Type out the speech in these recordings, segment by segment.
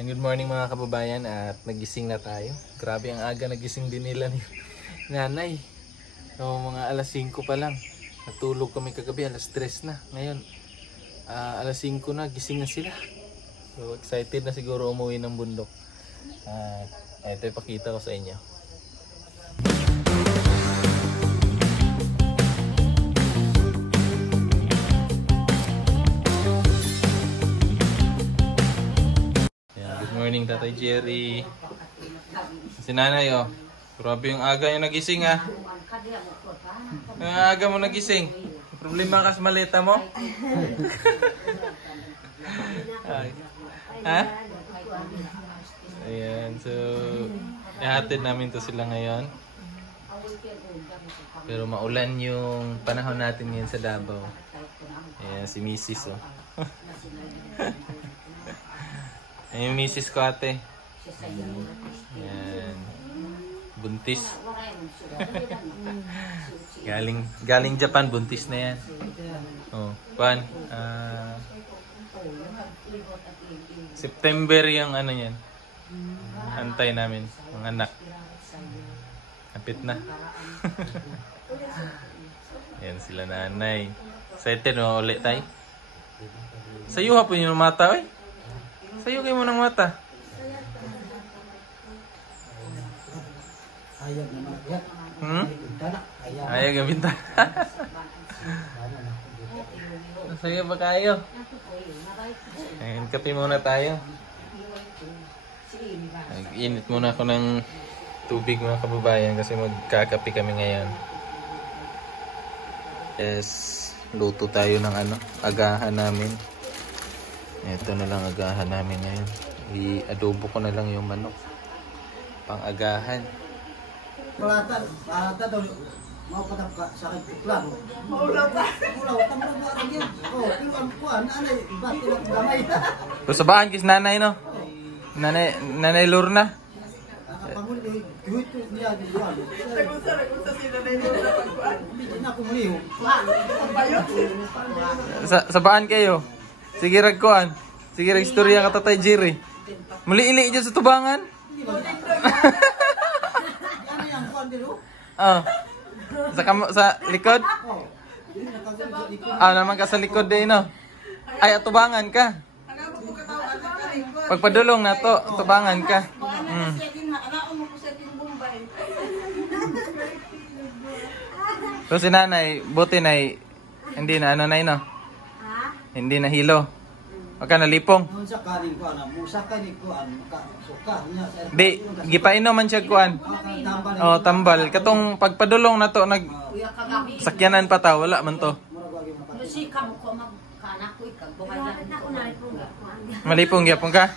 And good morning mga kababayan at nagising na tayo. Grabe ang aga nagising din nila ni nanay. So, mga alas 5 pa lang. Natulog kami kagabi, alas 3 na. Ngayon, alas 5 na, gising na sila. So excited na siguro umuwi ng bundok. Ito ipakita ko sa inyo. Morning Tatay Jerry. Si nanay oh. Grabe yung aga yung nagising ah. Yung aga mo nagising. Problema ka sa maleta mo? Ha? Ayan, so ihatid namin to sila ngayon. Pero maulan yung panahon natin ngayon sa Davao. Ayan, si Mrs. oh. Ayan yung misis ko ate. Ayan. Buntis. galing Japan, buntis na yan. Oh, kuan. September yung ano yan. Antay namin, ang anak. Kapit na. Ayan sila nanay. Excited mo ulit tayo. Sa'yo hapon yung mata eh. Sa'yo kayo mo ng mata. Ayaw naman yan. Ayaw ka bintana. Sa'yo ba kayo? Ayun, kape muna tayo. Nag-init muna ako ng tubig mga kababayan kasi magkakape kami ngayon. Yes, luto tayo ng agahan namin. Ito na lang agahan namin ngayon. I-adobo ko na lang yung manok. Pang-agahan. Malata daw. Mau patap ka sa akin plan. Maulaw pa. Maulaw. Tamang ba rin yun? Oh, pero ang kuhan, anay, ibat ilang gamay. So sabaan kis nanay no? Nanay Lorna. Nakapamuli, guhit niya di buwan. Nagunsa si nanay Lorna pagkuhan. Hindi na ako muliho. Sabaan kayo? Sige ragkuan. Sige rag istorya ka Tatay Jerry. Muli-ili dyan sa tubangan. Ano yung kuhan dito? Oh. Sa likod? Naman ka sa likod din no. Ay atubangan ka. Pagpadulong na to, tubangan ka. So si nanay, buti na hindi na nay no. Hindi na hilo. Wag ka nalipong. Sa kanin ko musa kanin ko suka niya. Di, gipainom man siya kuan. Oh, tambal. Katong pagpadulong na to sakyanan pa ta, wala man to. Malipong gyapon ka?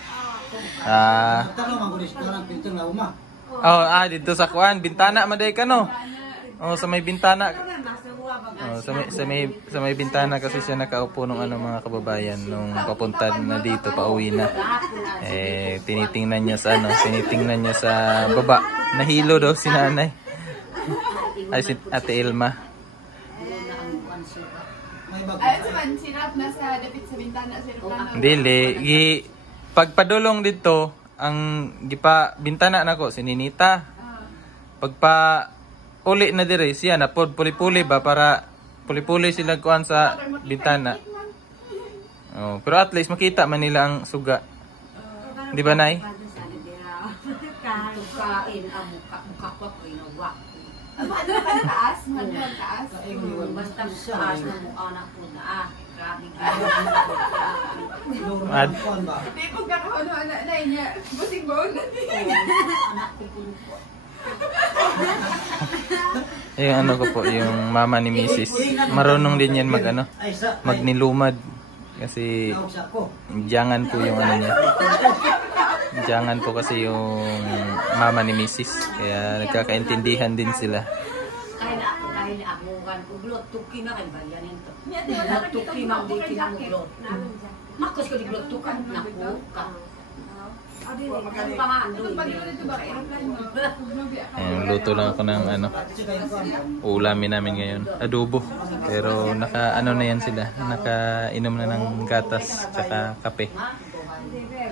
Dito sa kuan, bintana maday ka no. Oh, sa may bintana. Oh, sa may bintana kasi siya nakaupo ng mga kababayan nung papunta na dito, pauwi na. Tinitingnan niya sa baba. Nahilo daw si nanay. Ay si Ate Ilma. Sirap na sa dapit sa bintana, sirap na. Dili, pagpadulong dito ang bintana nako si Ninita. Pagpa uli na dire siya na puli-puli ba para puli-puli sila kuan sa bintana. Oh, pero at least makita man nila ang suga. Di ba nay? Kain ang mukha ko inawa. Taas, taas. Basta taas na mukha na po na grabe. Di po kakaano anak na niya. Busing bone. Anak ko po. Yung ko po, yung mama ni Mrs. Marunong din yan magnilumad. Kasi jangan po yung niya. Jangan po kasi yung mama ni Mrs. Kaya nagkakaintindihan din sila. Kaya ako kan uglot tuki na kay bayanin to. Tuki mang di kinang-uglot. Makos ko di uglot tukan na ko ka. Luto lang ako ng ulamin namin ngayon, adobo. Pero naka na yan sila, nakainom na ng gatas tsaka kape.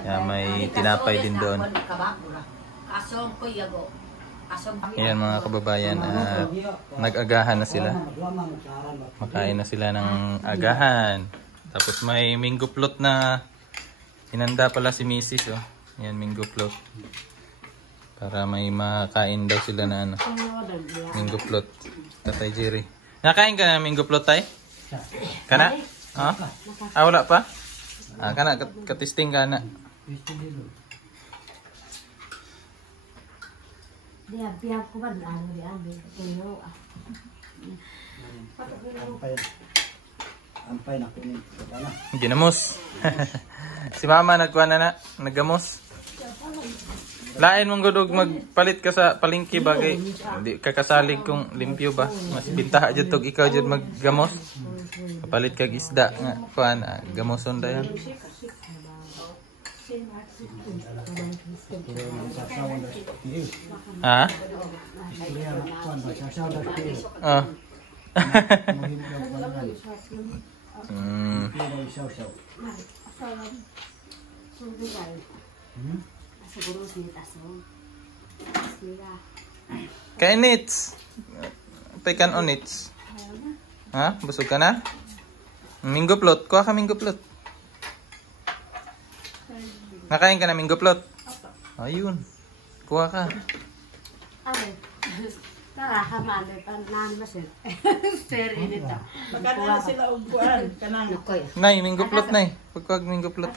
Kaya may tinapay din doon. Kasong ko yago. Ayan mga kababayan, at nag-agahan na sila. Makain na sila ng agahan. Tapos may mango float na hinanda pala si Mrs. Oh. Ayan, mango float. Para may makain daw sila na ano. Mango float. Tatay Jerry. Nakain ka na ng mango float, tay? Kana? Ha? Ah, wala pa? Ah, kana, katisting ka na. Ampay na kunin. Ginamos. Si mama nagkuha na naggamos. Lain mong gudog magpalit ka sa palengke bagay. Hindi ka kasalig kung limpyo ba. Mas bintaha jud tog ikaw jud maggamos. Palit kag isda nga kuan gamoson dayon. Ha? Ah. Kay nits. Pekan on nits. Ha? Busog ka na? Minggo plot. Kuha ka minggo plot. Nakain ka na minggo plot? Ayun. Kuha ka. Magkano na sila ugbuan? Kanang Nay, minggo plot nay. Pagkuha minggo plot.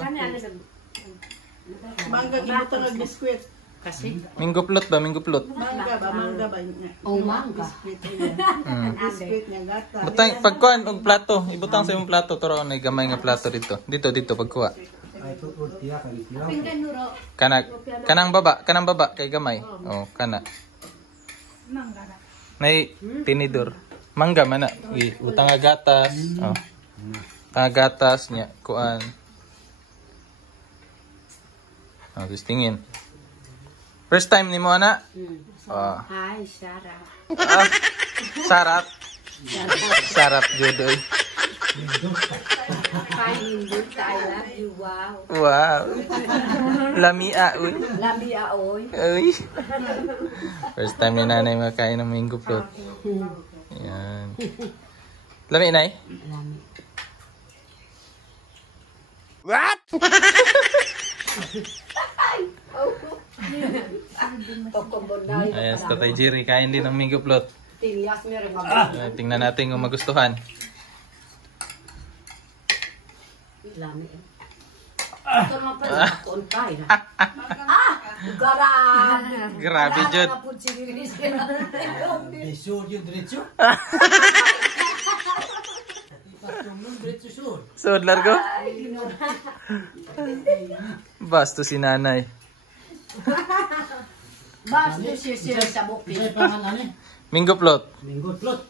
mangga gibutan og biskwit. Kasi? Minggo plot ba? Minggo plot. Mangga ba? Oh, mangga. Biskwit niya gata. Butang pagkuhan og plato. Ibutang sa imong plato turo na gamay nga plato dito. Dito pagkuha. Ay tuod tiya kay tilaw. Kanang baba kay gamay. Oh, kana. Nay tinidor. Mangga man na. Utang nga gatas. Oh. Tanga gatas niya kuan. Oh, gusto tingin. First time ni mo ana? Oh. Hi, Sarah. Ah, sarap. Sarap judoy. Hi, Indut. I love you. Wow. Wow. Lamia uy. Labi aoy. Uy. First time ni nanay makain ng mango float. Yan. Lami nay? Lami. What? Ayan, si Tatay Jerry kain din ng mango float. Tilyas mo rin Tingnan natin kung magustuhan. Lami. Ito naman pala ako untay na. Garang! Grabe jud. Isu yun diretso. Patungong diretso sud. Sud largo? Basto si nanay. Basta siya sa bukid. Ay pangalan ni. Mango float. Minggo plot.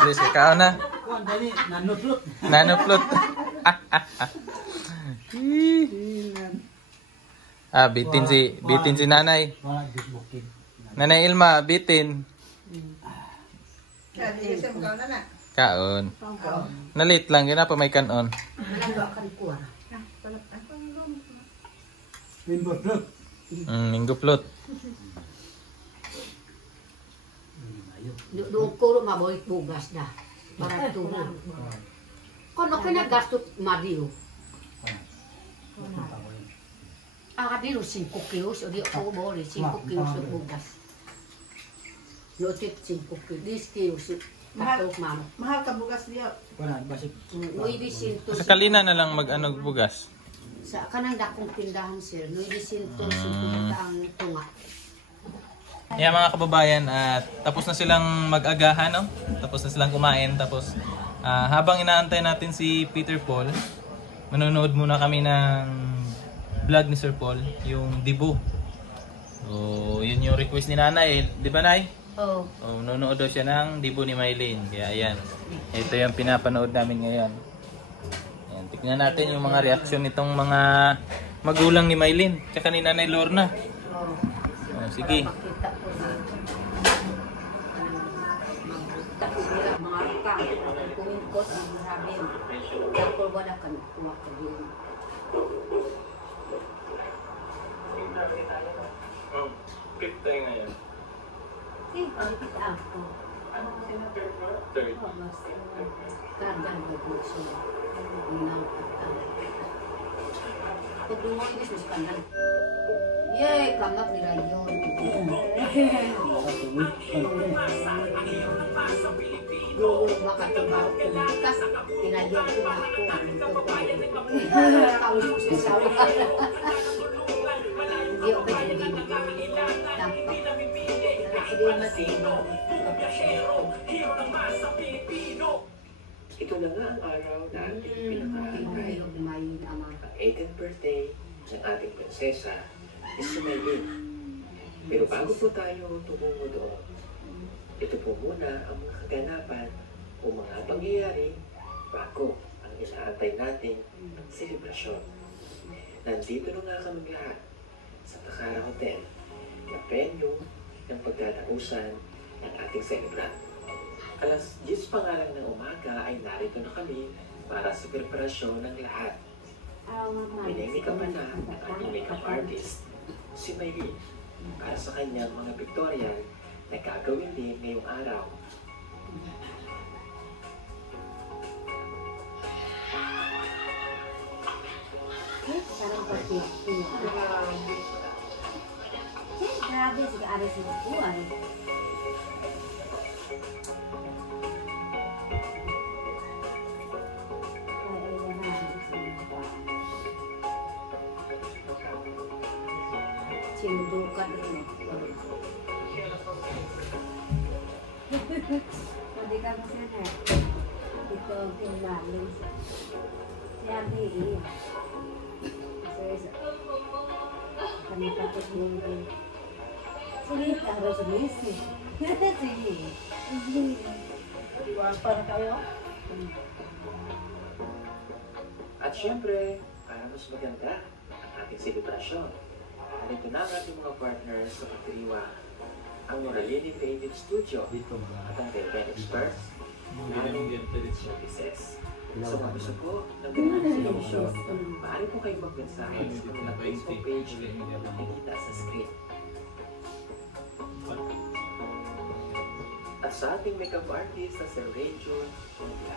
Please, ikaw na. Kuan dali nanutlot. Nano float. Bitin si nanay. Wala disbukid. Nanay Ilma, bitin. Kadi sa mga na. Kaon. Nalit lang, gina pa may kanon. Minggo plot. Minggo float. Doon ko maboy bugas na. Para tuhon. Kono kinagasto Mario. Dilo 5 kilos o di ako bori 5 kilos ng bugas. Lotit 5 kilos, 10 kilos. Patok mama. Mahal ka bugas diya. Wala basik. Nuibi sinto. Sa kalina na lang mag-anog bugas. Sa kanang dakong tindahan sir, nuibi sinto ang tunga. Yeah, mga kababayan, at tapos na silang mag-agahan, no? Tapos na silang kumain, tapos habang inaantay natin si Peter Paul, manonood muna kami ng vlog ni Sir Paul, yung Dibu. So, yun yung request ni nanay, di ba nay? Oo. Oh, manonood daw siya ng Dibu ni Mylene, kaya ayan. Ito yung pinapanood namin ngayon. Ayan, tignan natin yung mga reaksyon nitong mga magulang ni Mylene, tsaka ni Nanay Lorna. Oh, sige. Mga ruka, kumingkot, maraming. Dapol ba na kami kuha ka din? Fifth tayo ngayon. Balik ako. Third. Kardan ba po siya? Unang pag lumagis, mas kanan. Yay! Kamap nila yun. Yung makatibaw ko kas tinagyan ko na ako. Tapos ko siya sawa. Hindi ako pwede dampak. Hindi matibaw. Ito na nga ang araw na ating pinakaantay. Ang 18th birthday ng ating prinsesa is sumayin. Pero bago po tayo tumungo doon, ito po muna ang mga kaganapan o mga pangyayari bago ang inaantay nating selebrasyon. Nandito na nga kami lahat sa Takara Hotel na venue ng pagdadausan ng ating celebrant. Alas 10 pa nga lang ng umaga ay narito na kami para sa preparasyon ng lahat. Pinag-makeup na ang ating makeup artist, si Maylene, para sa kanyang mga pictorial na gagawin din ngayong araw. Sarang pati. Grabe, sigara sila po ay. Sinubukan ito. Pwede ka mo siya. Ito ang pinlalim. Siya din. Kami tapos yung sige, harus misi. Sige. Para kayo. At syempre, para mas maganda ang ating selebrasyon, narito na ang ating mga partners sa pagdiriwa, ang Moralini Creative Studio at ang Delven Experts Services. Sa mga gusto po ng ganang selebrasyon, maaari po kayong magmensahe sa kanilang Facebook page na nakikita sa screen. At sa ating makeup artist na si Rachel Jungla.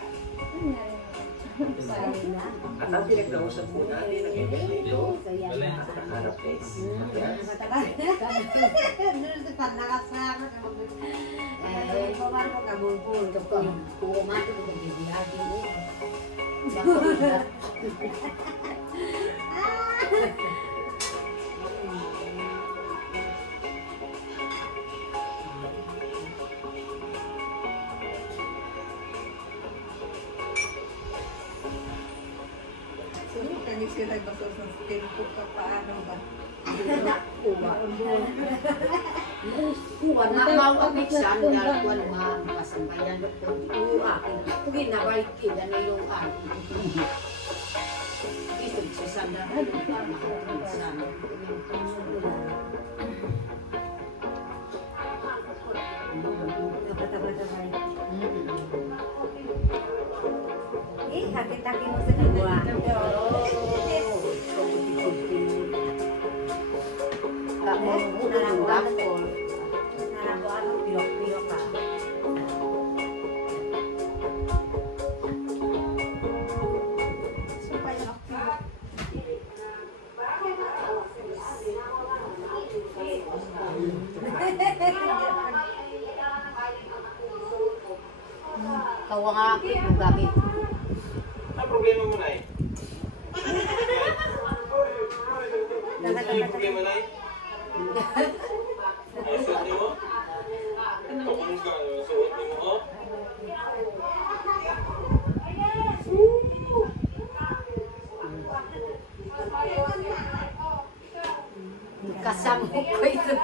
At ang pinagdahusan po natin ang event na ito, ang Takara Place. Kani sila gusto sa tempo ka paano ba? Kuha na mau abiksan dahil kuha mga kasambayan ko. Akin, ginaway kita na yung ito sa sandahan. Hati-hati mo sa dalawa. Narangkuan ang piyok-piyok ka. Kawa nga yung gamit. Ang problema mo na eh. Ano yung problema na eh? Ay, suot niyo mo? Kapag ka, suot niyo mo, oh? Kasama ko ito.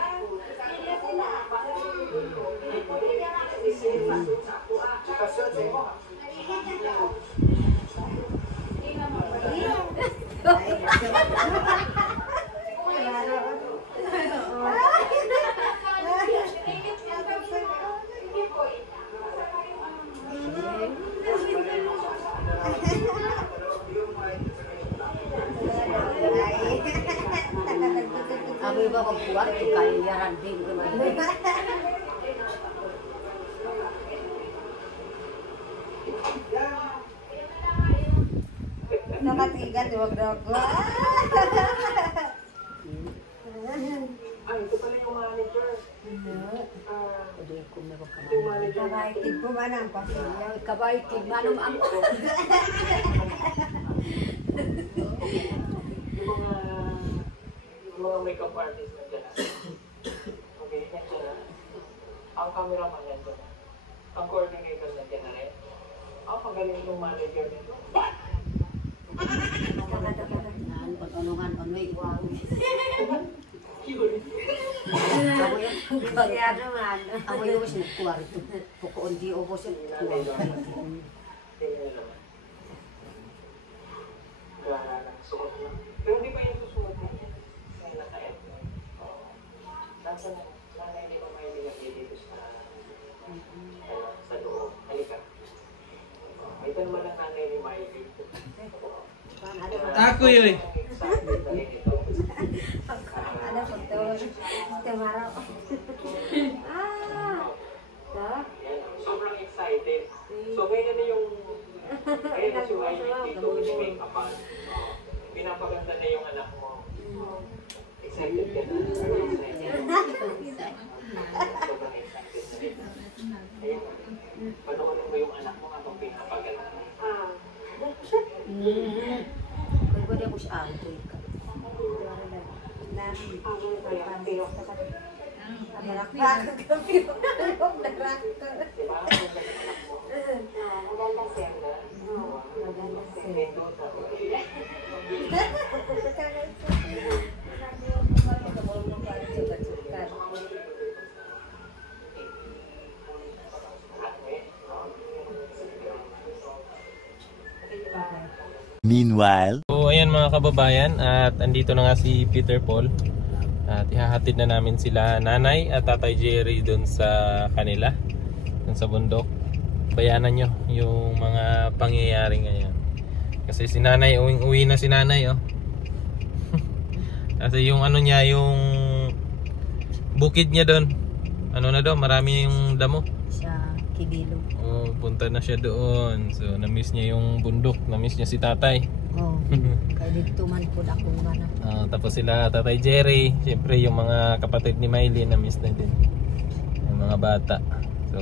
Amoy ba kung kuwan, kaya yaran din ko man. Nakatigan, wag na ako. Ay, ito pala yung manager. Hindi ko meron ka Yung manager. Nakaitig po man ang pasilya. kabaitig, manong ang Yung mga makeup artist nandiyan na. Okay, nandiyan na. Ang cameraman nandiyan na. Ang coordinator nandiyan na rin. Ang pagaling yung manager nito. Anungan, anoy, wow. Masyado man. Ako yung mas nagkuwarto. Pukoon di o boss yung kuwarto. Tingnan nyo naman. Wala na. Suot na. Pero hindi pa yung susuot mo. May naka-end. Nasa nanay ni Mama yung nilagay dito sa loob. Halika. Ito naman ang nanay ni Miley. Ako yun. Ano po to? Tumaraw. Sobrang excited. So ngayon na yung ayun na si Miley dito make up on. Pinapaganda na yung anak mo. Excited ka na. Sobrang excited na rin. Ayun. Panoorin mo yung anak mo habang pinapaganda. Pwede ako siya ate. Meanwhile, So ayan mga kababayan, at andito na nga si Peter Paul. At ihahatid na namin sila nanay at tatay Jerry doon sa kanila, doon sa bundok. Bayanan nyo yung mga pangyayari ngayon. Kasi si nanay, uwi na si nanay, oh. Kasi yung ano niya, yung bukid niya doon, ano na doon, marami yung damo. Sa Kibilo. Oh, punta na siya doon. So na-miss niya yung bundok, na-miss niya si tatay. Oh, kaya dito man po ako mana. Tapos sila tatay Jerry, siyempre yung mga kapatid ni Miley na-miss na din. Yung mga bata. So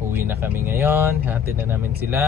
uwi na kami ngayon, hatid na namin sila.